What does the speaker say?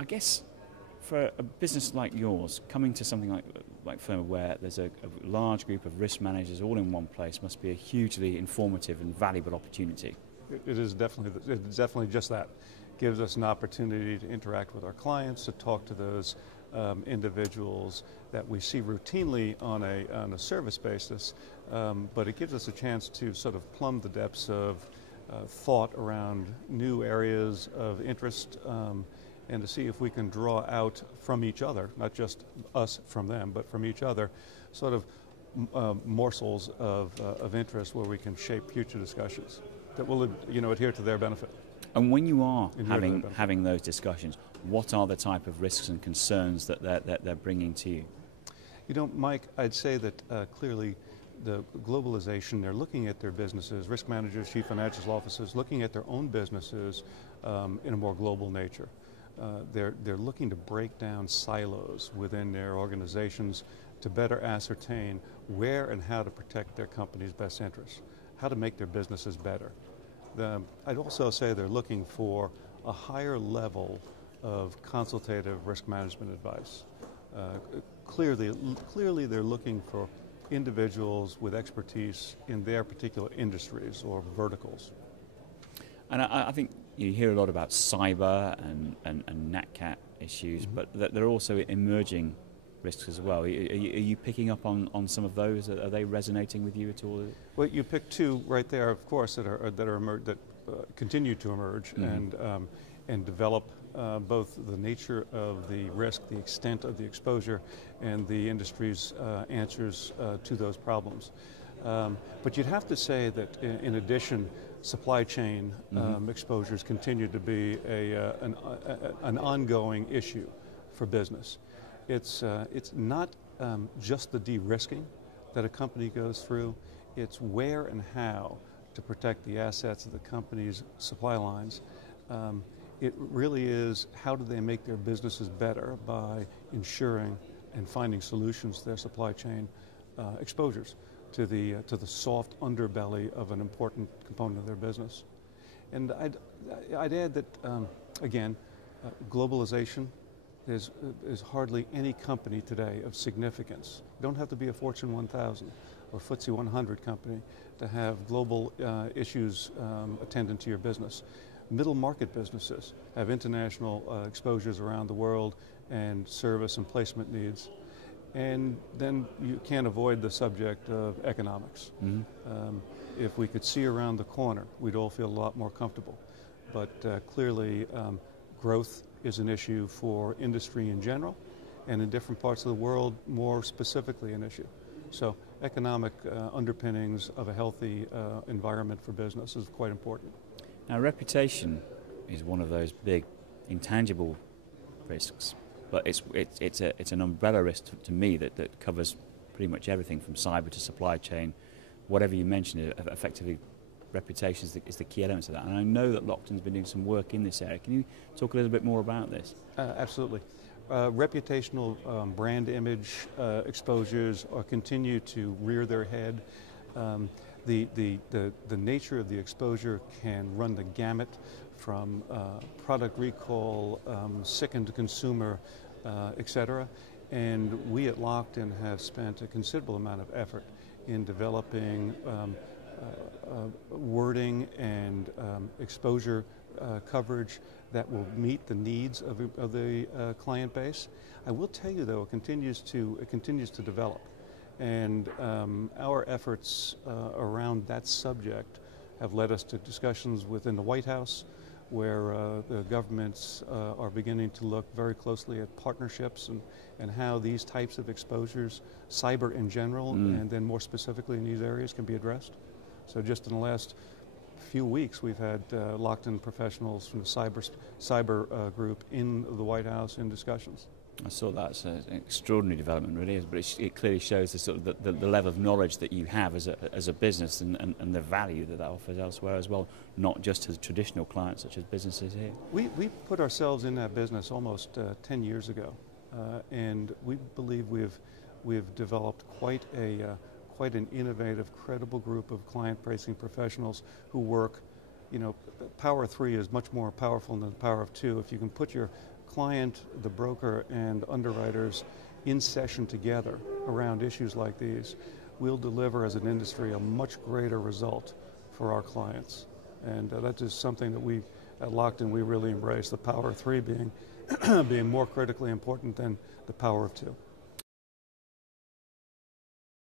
I guess for a business like yours, coming to something like Ferma, where there's a large group of risk managers all in one place, must be a hugely informative and valuable opportunity. It is definitely just that. Gives us an opportunity to interact with our clients, to talk to those individuals that we see routinely on a service basis, but it gives us a chance to sort of plumb the depths of thought around new areas of interest, and to see if we can draw out from each other, not just us from them, but from each other, sort of morsels of interest where we can shape future discussions that will, adhere to their benefit. And when you are having those discussions, what are the type of risks and concerns that they're bringing to you? Mike, I'd say that clearly the globalization, they're looking at their businesses, risk managers, chief financial officers, looking at their own businesses in a more global nature. They're looking to break down silos within their organizations to better ascertain where and how to protect their company's best interests, how to make their businesses better. I'd also say they're looking for a higher level of consultative risk management advice. Clearly they're looking for individuals with expertise in their particular industries or verticals. And I think you hear a lot about cyber and NatCat issues, but there are also emerging risks as well. Are you picking up on some of those? Are they resonating with you at all? Well, you picked two right there, of course, that continue to emerge and develop both the nature of the risk, the extent of the exposure, and the industry's answers to those problems. But you'd have to say that in addition, supply chain exposures continue to be an ongoing issue for business. It's not just the de-risking that a company goes through, it's where and how to protect the assets of the company's supply lines. It really is how do they make their businesses better by ensuring and finding solutions to their supply chain exposures to the soft underbelly of an important component of their business. And I'd add that, again, globalization, there's hardly any company today of significance. You don't have to be a Fortune 1000 or FTSE 100 company to have global issues attendant to your business. Middle market businesses have international exposures around the world and service and placement needs. And then you can't avoid the subject of economics. If we could see around the corner, we'd all feel a lot more comfortable. But clearly, growth is an issue for industry in general, and in different parts of the world, more specifically an issue. So economic underpinnings of a healthy environment for business is quite important. Now, reputation is one of those big, intangible risks, but it's an umbrella risk to me that covers pretty much everything from cyber to supply chain. Whatever you mentioned, effectively, reputation is the key element of that. And I know that Lockton's been doing some work in this area. Can you talk a little bit more about this? Absolutely. Reputational brand image exposures continue to rear their head. The nature of the exposure can run the gamut from product recall, sickened consumer, etc. And we at Lockton have spent a considerable amount of effort in developing wording and exposure coverage that will meet the needs of the client base. I will tell you, though, it continues to develop. And our efforts around that subject have led us to discussions within the White House, where the governments are beginning to look very closely at partnerships and how these types of exposures, cyber in general, and then more specifically in these areas, can be addressed. So just in the last few weeks, we've had Lockton professionals from the cyber group in the White House in discussions. I saw that as an extraordinary development, really is, but it clearly shows the sort of the level of knowledge that you have as a business and the value that offers elsewhere as well, not just to the traditional clients such as businesses here. We put ourselves in that business almost 10 years ago, and we believe we've developed quite an innovative, credible group of client-facing professionals who work. Power of 3 is much more powerful than the power of 2. If you can put your client, the broker, and underwriters in session together around issues like these, we'll deliver as an industry a much greater result for our clients. And that is something that we at Lockton we really embrace, the power of three being being more critically important than the power of two.